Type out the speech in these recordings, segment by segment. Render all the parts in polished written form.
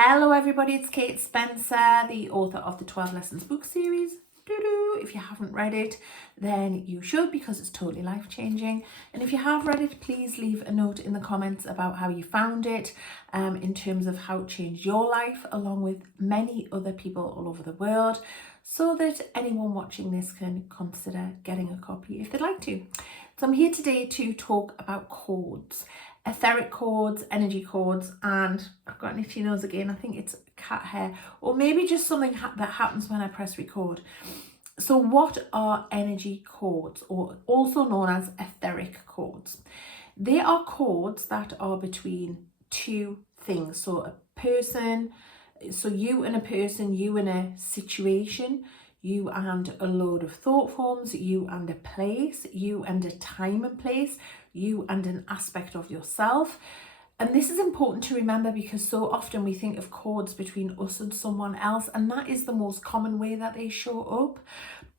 Hello everybody, it's Kate Spencer, the author of the 12 Lessons book series. If you haven't read it, then you should, because it's totally life-changing. And if you have read it, please leave a note in the comments about how you found it, in terms of how it changed your life, along with many other people all over the world, so that anyone watching this can consider getting a copy if they'd like to. So I'm here today to talk about cords, etheric cords, energy cords, and I've got an itchy nose again. I think it's cat hair, or maybe just something that happens when I press record. So what are energy cords, or also known as etheric cords? They are cords that are between two things. So a person, so you and a person, you and a situation, you and a load of thought forms, you and a place, you and a time and place, you and an aspect of yourself. And this is important to remember, because so often we think of cords between us and someone else, and that is the most common way that they show up.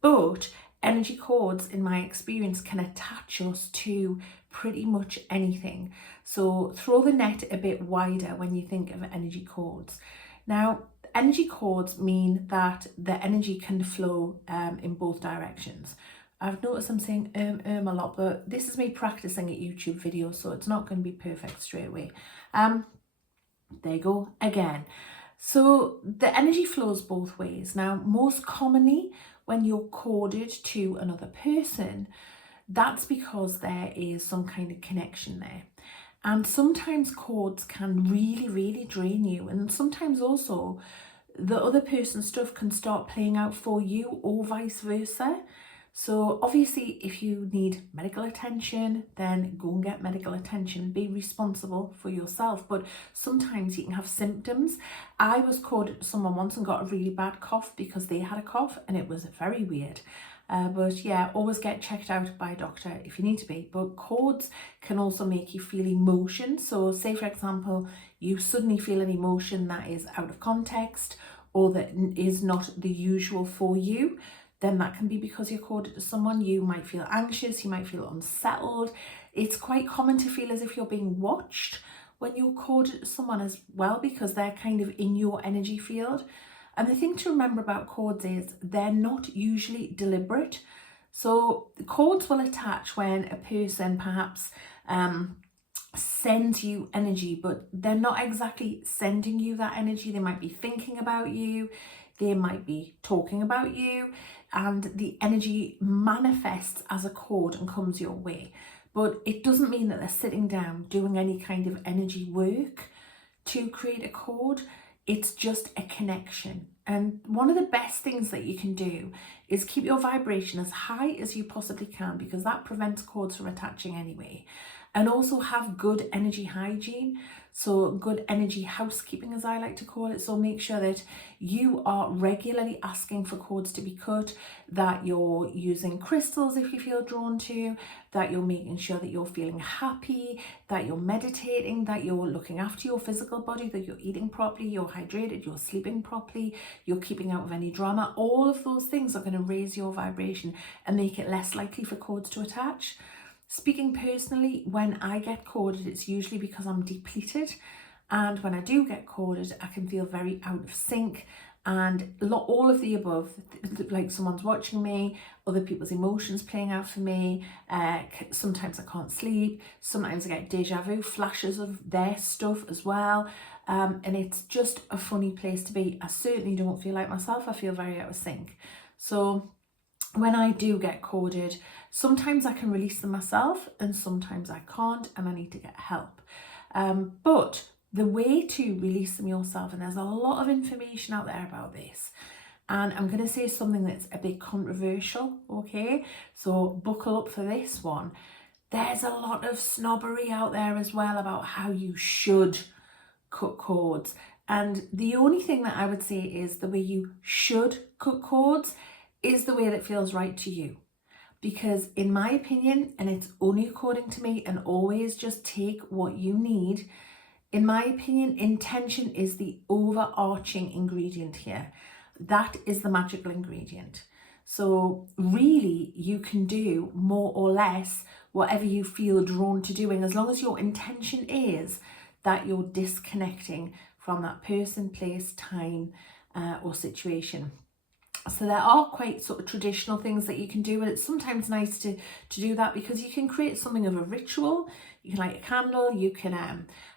But energy cords, in my experience, can attach us to pretty much anything. So throw the net a bit wider when you think of energy cords. Now, energy cords mean that the energy can flow in both directions. I've noticed I'm saying a lot, but this is me practicing at YouTube videos, so it's not going to be perfect straight away. There you go again. So the energy flows both ways. Now, most commonly when you're corded to another person, that's because there is some kind of connection there. And sometimes cords can really drain you, and sometimes also the other person's stuff can start playing out for you, or vice versa. So obviously, if you need medical attention, then go and get medical attention. Be responsible for yourself. But sometimes you can have symptoms. I was corded to someone once and got a really bad cough because they had a cough, and it was very weird. But yeah, always get checked out by a doctor if you need to be. But cords can also make you feel emotion. So say, for example, you suddenly feel an emotion that is out of context, or that is not the usual for you, then that can be because you're corded to someone. You might feel anxious, you might feel unsettled. It's quite common to feel as if you're being watched when you're corded to someone as well, because they're kind of in your energy field. And the thing to remember about cords is they're not usually deliberate. So cords will attach when a person perhaps sends you energy, but they're not exactly sending you that energy. They might be thinking about you, they might be talking about you, and the energy manifests as a cord and comes your way. But it doesn't mean that they're sitting down doing any kind of energy work to create a cord. It's just a connection. And one of the best things that you can do is keep your vibration as high as you possibly can, because that prevents cords from attaching anyway. And also have good energy hygiene, so good energy housekeeping, as I like to call it. So make sure that you are regularly asking for cords to be cut, that you're using crystals if you feel drawn to, that you're making sure that you're feeling happy, that you're meditating, that you're looking after your physical body, that you're eating properly, you're hydrated, you're sleeping properly, you're keeping out of any drama. All of those things are going to raise your vibration and make it less likely for cords to attach. Speaking personally, when I get corded, it's usually because I'm depleted. And when I do get corded, I can feel very out of sync, and all of the above, like someone's watching me, other people's emotions playing out for me. Sometimes I can't sleep. Sometimes I get deja vu, flashes of their stuff as well. And it's just a funny place to be. I certainly don't feel like myself. I feel very out of sync. So when I do get corded, sometimes I can release them myself, and sometimes I can't, and I need to get help. But the way to release them yourself, and there's a lot of information out there about this, and I'm going to say something that's a bit controversial, okay? So buckle up for this one. There's a lot of snobbery out there as well about how you should cut cords. And the only thing that I would say is the way you should cut cords is the way that feels right to you. Because in my opinion, and it's only according to me, and always just take what you need, in my opinion, intention is the overarching ingredient here. That is the magical ingredient. So really, you can do more or less whatever you feel drawn to doing, as long as your intention is that you're disconnecting from that person, place, time, or situation. So there are quite sort of traditional things that you can do, and it's sometimes nice to do that because you can create something of a ritual. You can light a candle, you can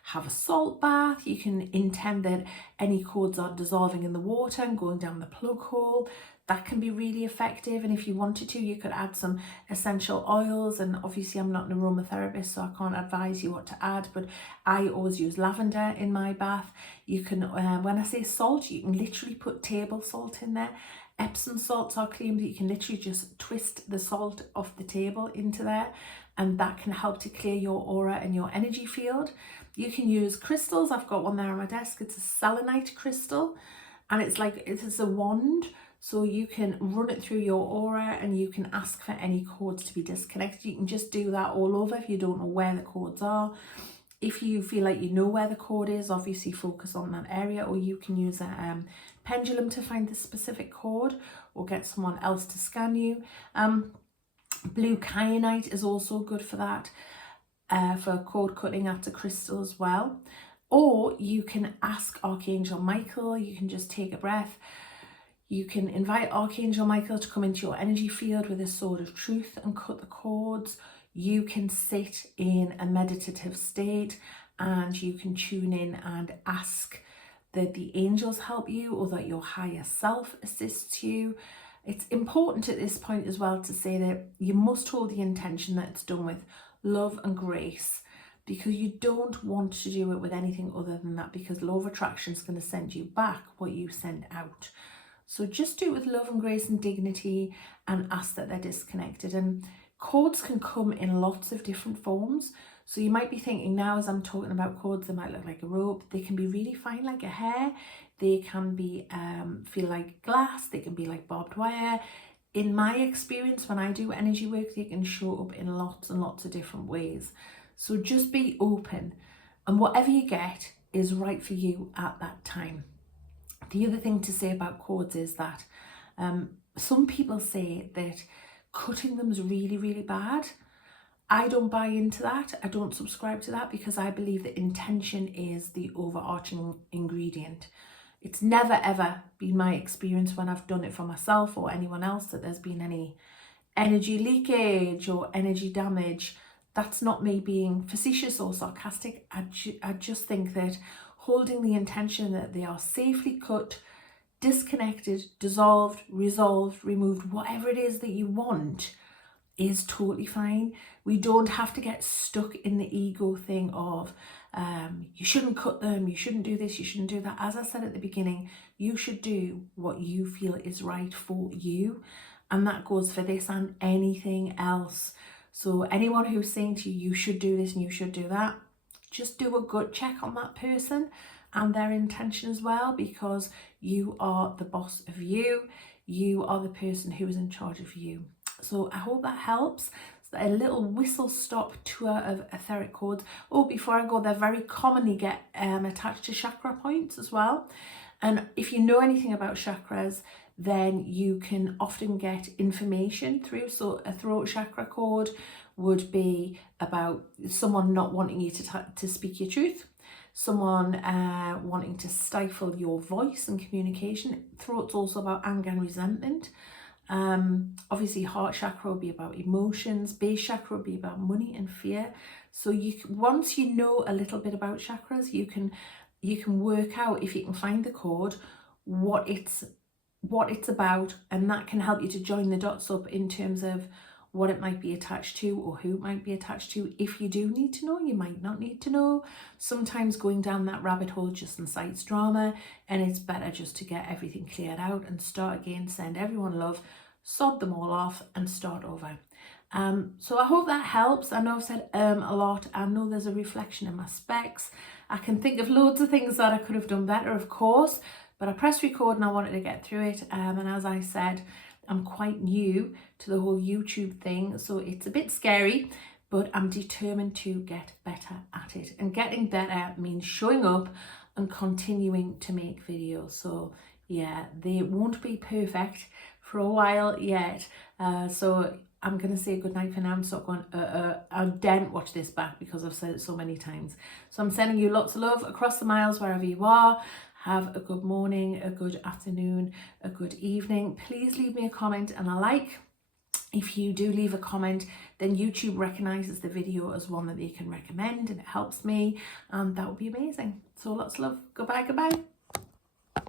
have a salt bath, you can intend that any cords are dissolving in the water and going down the plug hole. That can be really effective, and if you wanted to, you could add some essential oils, and obviously I'm not an aromatherapist, so I can't advise you what to add, but I always use lavender in my bath. You can, when I say salt, you can literally put table salt in there. Epsom salts are claimed that you can literally just twist the salt off the table into there, and that can help to clear your aura and your energy field. You can use crystals. I've got one there on my desk. It's a selenite crystal, and it's like, it is a wand. So you can run it through your aura and you can ask for any cords to be disconnected. You can just do that all over if you don't know where the cords are. If you feel like you know where the cord is, obviously focus on that area, or you can use a pendulum to find the specific cord, or get someone else to scan you. Blue kyanite is also good for that, for cord cutting. That's a crystal as well. Or you can ask Archangel Michael. You can just take a breath. You can invite Archangel Michael to come into your energy field with his sword of truth and cut the cords. You can sit in a meditative state and you can tune in and ask that the angels help you, or that your higher self assists you. It's important at this point as well to say that you must hold the intention that it's done with love and grace, because you don't want to do it with anything other than that, because law of attraction is going to send you back what you send out. So just do it with love and grace and dignity, and ask that they're disconnected. And cords can come in lots of different forms. So you might be thinking now, as I'm talking about cords, they might look like a rope. They can be really fine like a hair. They can be feel like glass. They can be like barbed wire. In my experience, when I do energy work, they can show up in lots and lots of different ways. So just be open, and whatever you get is right for you at that time. The other thing to say about cords is that some people say that cutting them is really, really bad. I don't buy into that. I don't subscribe to that, because I believe that intention is the overarching ingredient. It's never ever been my experience when I've done it for myself or anyone else that there's been any energy leakage or energy damage. That's not me being facetious or sarcastic. I just think that holding the intention that they are safely cut, disconnected, dissolved, resolved, removed, whatever it is that you want, is totally fine. We don't have to get stuck in the ego thing of you shouldn't cut them, you shouldn't do this, you shouldn't do that. As I said at the beginning, you should do what you feel is right for you, and that goes for this and anything else. So anyone who's saying to you, you should do this and you should do that, just do a gut check on that person and their intention as well, because you are the boss of you. You are the person who is in charge of you. So I hope that helps. A little whistle stop tour of etheric cords. Oh, before I go, they very commonly get attached to chakra points as well. And if you know anything about chakras, then you can often get information through. So a throat chakra cord would be about someone not wanting you to speak your truth, someone wanting to stifle your voice and communication. Throat's also about anger and resentment. Obviously heart chakra will be about emotions, base chakra will be about money and fear. So once you know a little bit about chakras, you can work out, if you can find the cord, what it's about, and that can help you to join the dots up in terms of what it might be attached to or who it might be attached to. If you do need to know, you might not need to know. Sometimes going down that rabbit hole just incites drama, and it's better just to get everything cleared out and start again, send everyone love, sod them all off and start over. So I hope that helps. I know I've said a lot. I know there's a reflection in my specs. I can think of loads of things that I could have done better, of course, but I pressed record and I wanted to get through it. And as I said, I'm quite new to the whole YouTube thing, so it's a bit scary, but I'm determined to get better at it. And getting better means showing up and continuing to make videos. So yeah, they won't be perfect for a while yet. So I'm going to say goodnight for now. I'm sort of going, I daren't watch this back because I've said it so many times. So I'm sending you lots of love across the miles wherever you are. Have a good morning, a good afternoon, a good evening. Please leave me a comment and a like. If you do leave a comment, then YouTube recognizes the video as one that they can recommend, and it helps me. That would be amazing. So lots of love. Goodbye, goodbye.